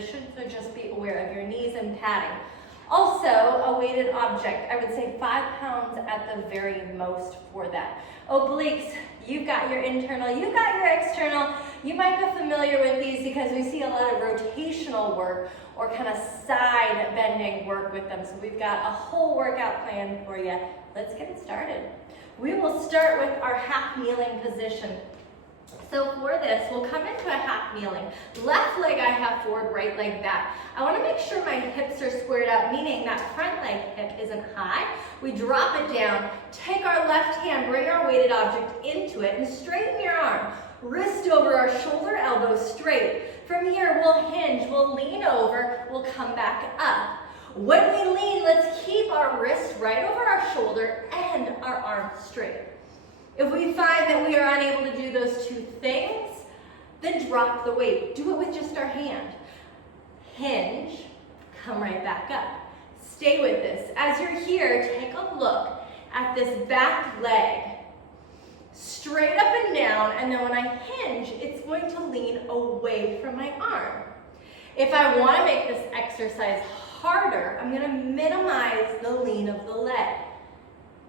position, so just be aware of your knees and padding. Also, a weighted object, I would say 5 pounds at the very most for that. Obliques, you've got your internal, you've got your external. You might be familiar with these because we see a lot of rotational work or kind of side bending work with them. So we've got a whole workout plan for you. Let's get it started. We will start with our half kneeling position. So for this, we'll come into a half kneeling. Left leg I have forward, right leg back. I want to make sure my hips are squared out, meaning that front leg hip isn't high. We drop it down, take our left hand, bring our weighted object into it, and straighten your arm. Wrist over our shoulder, elbow straight. From here, we'll hinge, we'll lean over, we'll come back up. When we lean, let's keep our wrist right over our shoulder and our arm straight. If we find that we are unable to do those two things, then drop the weight. Do it with just our hand. Hinge, come right back up. Stay with this. As you're here, take a look at this back leg. Straight up and down, and then when I hinge, it's going to lean away from my arm. If I want to make this exercise harder, I'm going to minimize the lean of the leg.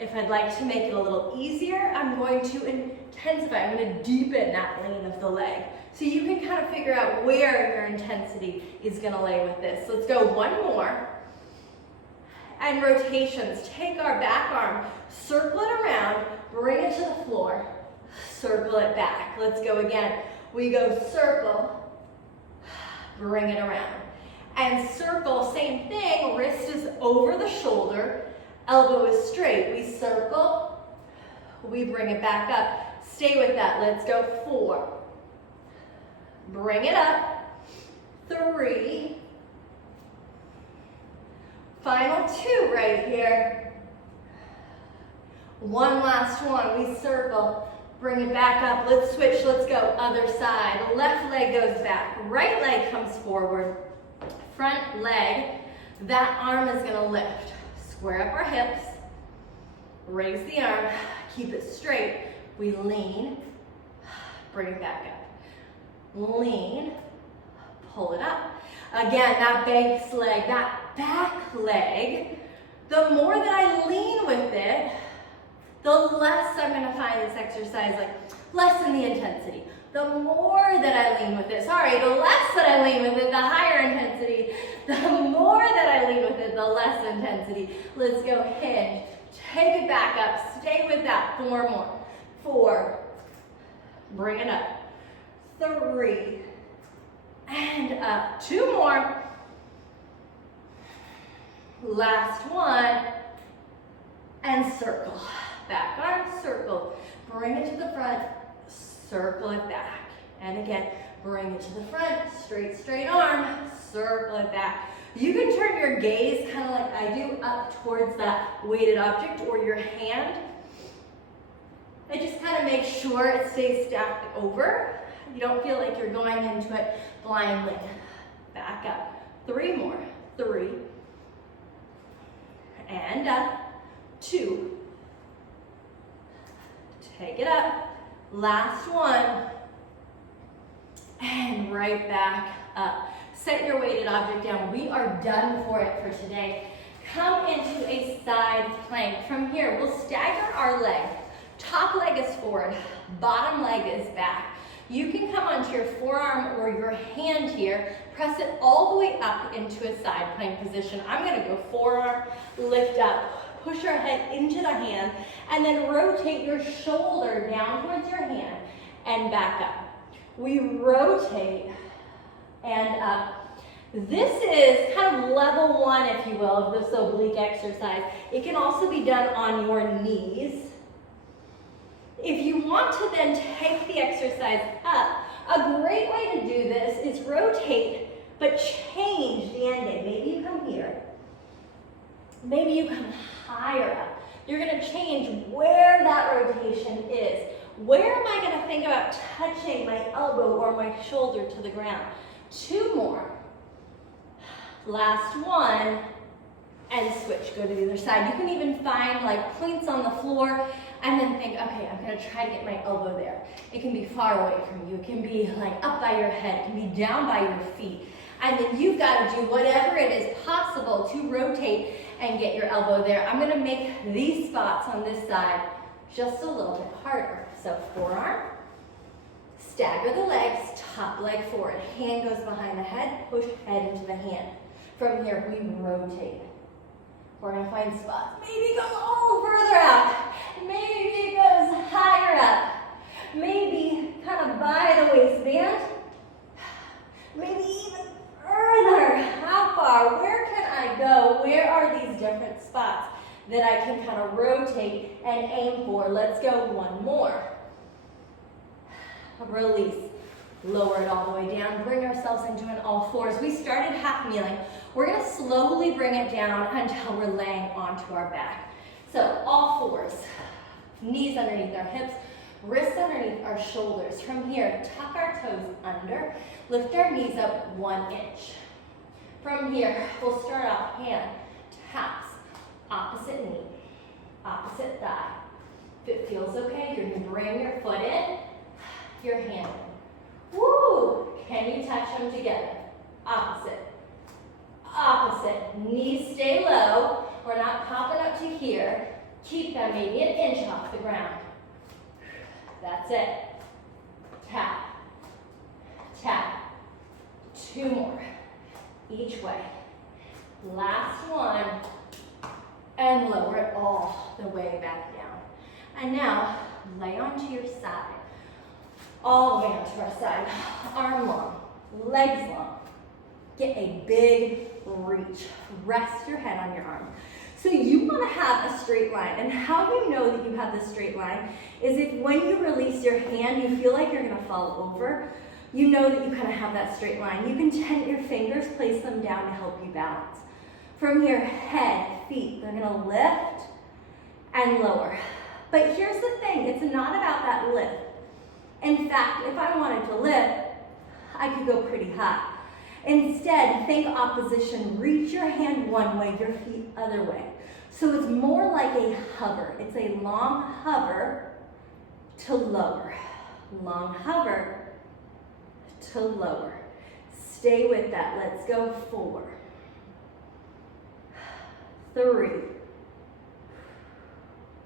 If I'd like to make it a little easier, I'm going to intensify. I'm going to deepen that lean of the leg. So you can kind of figure out where your intensity is going to lay with this. So let's go one more. And rotations. Take our back arm, circle it around, bring it to the floor, circle it back. Let's go again. We go circle, bring it around. And circle, same thing, wrist is over the shoulder, elbow is straight. We circle, we bring it back up. Stay with that. Let's go 4. Bring it up. 3. Final 2 right here. One last one. We circle, bring it back up. Let's switch. Let's go other side. Left leg goes back. Right leg comes forward. Front leg, that arm is going to lift. Square up our hips, raise the arm, keep it straight. We lean, bring it back up. Lean, pull it up. Again, that base leg, that back leg, the more that I lean with it, the less I'm going to find this exercise, like lessen the intensity. The more that I lean with it, the less that I lean with it, the higher intensity. The more that I lean with it, the less intensity. Let's go hinge. Take it back up. Stay with that. 4 more. 4. Bring it up. 3. And up. 2 more. Last one. And circle. Back arm, circle. Bring it to the front. Circle it back. And again, bring it to the front, straight arm, circle it back. You can turn your gaze, kind of like I do, up towards that weighted object or your hand. And just kind of make sure it stays stacked over. You don't feel like you're going into it blindly. Back up. 3 more. 3. And up. 2. Take it up. Last one, and right back up. Set your weighted object down. We are done for it for today. Come into a side plank. From here, we'll stagger our leg. Top leg is forward, bottom leg is back. You can come onto your forearm or your hand here, press it all the way up into a side plank position. I'm gonna go forearm, lift up. Push your head into the hand, and then rotate your shoulder down towards your hand and back up. We rotate and up. This is kind of level 1, if you will, of this oblique exercise. It can also be done on your knees. If you want to then take the exercise up, a great way to do this is rotate, but change the ending. Maybe you come here. Maybe you come higher up. You're going to change where that rotation is. Where am I going to think about touching my elbow or my shoulder to the ground? 2 more. Last one. And switch. Go to the other side. You can even find like points on the floor and then think, okay, I'm going to try to get my elbow there. It can be far away from you. It can be like up by your head. It can be down by your feet. And then you've got to do whatever it is possible to rotate and get your elbow there. I'm gonna make these spots on this side just a little bit harder. So forearm, stagger the legs, top leg forward. Hand goes behind the head, push head into the hand. From here, we rotate. We're gonna find spots. Maybe it goes a little further out. Maybe it goes higher up. Maybe kind of by the waistband. Maybe even further. How far? Where can I go? Where are these different spots that I can kind of rotate and aim for? Let's go one more. Release. Lower it all the way down. Bring ourselves into an all fours. We started half kneeling. We're going to slowly bring it down until we're laying onto our back. So all fours. Knees underneath our hips. Wrists underneath our shoulders. From here, tuck our toes under. Lift our knees up 1 inch. From here, we'll start off hand taps. Opposite knee. Opposite thigh. If it feels okay, you're going to bring your foot in. Your hand in. Woo! Can you touch them together? Opposite. Opposite. Knees stay low. We're not popping up to here. Keep them maybe 1 inch off the ground. That's it. Tap. Tap. 2 more. Each way. Last one. And lower it all the way back down. And now, lay onto your side. All the way onto our side. Arm long. Legs long. Get a big reach. Rest your head on your arm. So you want to have a straight line. And how you know that you have this straight line is if when you release your hand, you feel like you're going to fall over, you know that you kind of have that straight line. You can tent your fingers, place them down to help you balance. From here, head, feet, they're going to lift and lower. But here's the thing, it's not about that lift. In fact, if I wanted to lift, I could go pretty high. Instead, think opposition. Reach your hand one way, your feet other way. So it's more like a hover. It's a long hover to lower. Long hover to lower. Stay with that. Let's go 4, 3,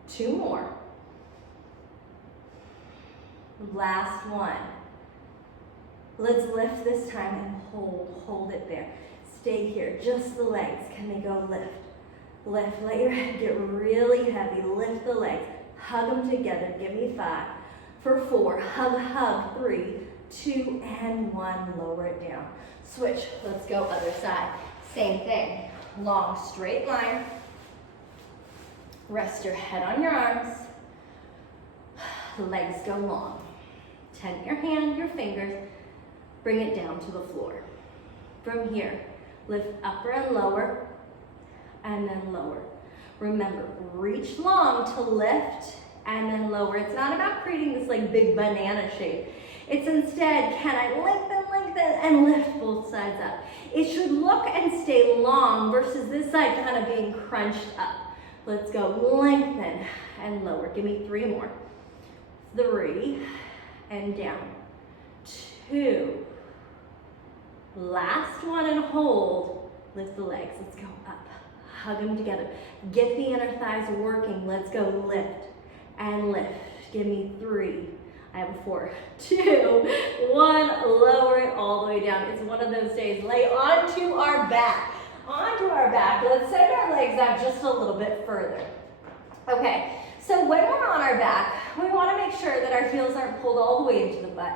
2 more. Last one. Let's lift this time and hold it there. Stay here, just the legs. Can they go lift? Lift, let your head get really heavy. Lift the legs, hug them together. Give me 5. For 4, hug, 3, 2, and 1. Lower it down. Switch, let's go other side. Same thing, long straight line. Rest your head on your arms. Legs go long. Tent your hand, your fingers. Bring it down to the floor. From here, lift upper and lower, and then lower. Remember, reach long to lift and then lower. It's not about creating this like big banana shape. It's instead, can I lengthen, and lift both sides up. It should look and stay long versus this side kind of being crunched up. Let's go lengthen and lower. Give me 3 more. 3, and down. 2. Last one and hold. Lift the legs. Let's go up. Hug them together. Get the inner thighs working. Let's go lift and lift. Give me 3. I have a 4, 2, 1. Lower it all the way down. It's one of those days. Lay onto our back. Onto our back. Let's send our legs out just a little bit further. Okay, so when we're on our back, we want to make sure that our heels aren't pulled all the way into the butt,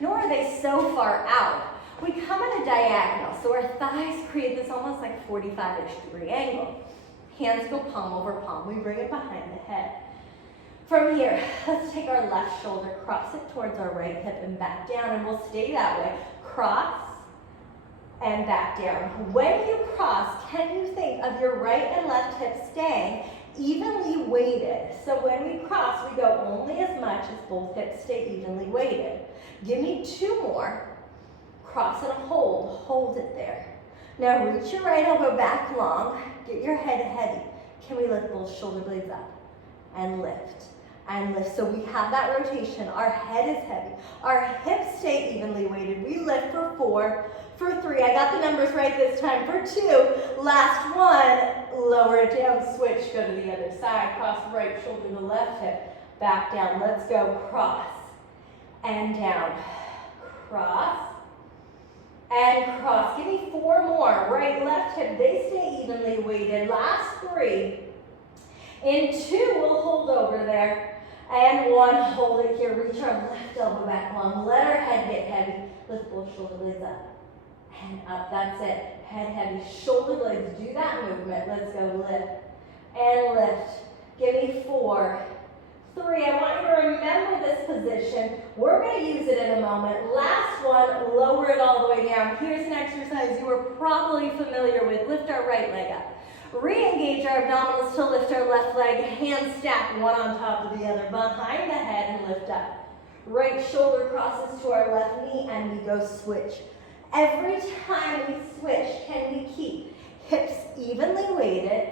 nor are they so far out. We come in a diagonal, so our thighs create this almost like 45-ish degree angle. Hands go palm over palm. We bring it behind the head. From here, let's take our left shoulder, cross it towards our right hip and back down, and we'll stay that way. Cross and back down. When you cross, can you think of your right and left hip staying evenly weighted? So when we cross, we go only as much as both hips stay evenly weighted. Give me 2 more. Cross and hold. Hold it there. Now reach your right elbow back long. Get your head heavy. Can we lift both shoulder blades up? And lift. And lift. So we have that rotation. Our head is heavy. Our hips stay evenly weighted. We lift for 4, For 3, I got the numbers right this time. For 2, last one, lower it down, switch, go to the other side, cross right shoulder to left hip, back down. Let's go, cross and down, cross and cross. Give me 4 more, right, left hip, they stay evenly weighted. Last 3. In 2, we'll hold over there. And 1, hold it here, reach our left elbow back long, let our head get heavy. Lift both shoulder blades up and up, that's it. Head heavy, shoulder blades, do that movement. Let's go, lift and lift. Give me 4, 3, I want you to remember this position. We're gonna use it in a moment. Last one, lower it all the way down. Here's an exercise you are probably familiar with. Lift our right leg up. Re-engage our abdominals to lift our left leg, hands stacked one on top of the other, behind the head and lift up. Right shoulder crosses to our left knee and we go switch. Every time we switch, can we keep hips evenly weighted,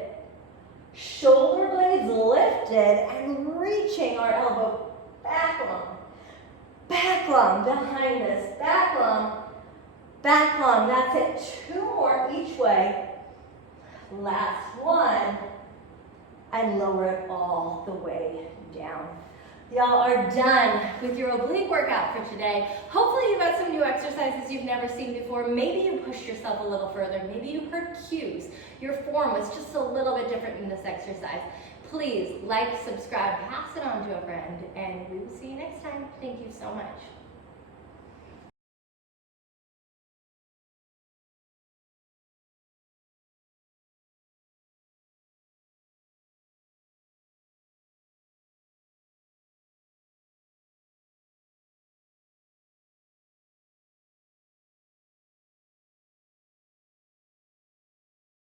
shoulder blades lifted, and reaching our elbow back long, behind us, back long, that's it. 2 more each way. Last one, and lower it all the way down. Y'all are done with your oblique workout for today. Hopefully you got some new exercises you've never seen before. Maybe you pushed yourself a little further. Maybe you heard cues. Your form was just a little bit different in this exercise. Please like, subscribe, pass it on to a friend, and we will see you next time. Thank you so much.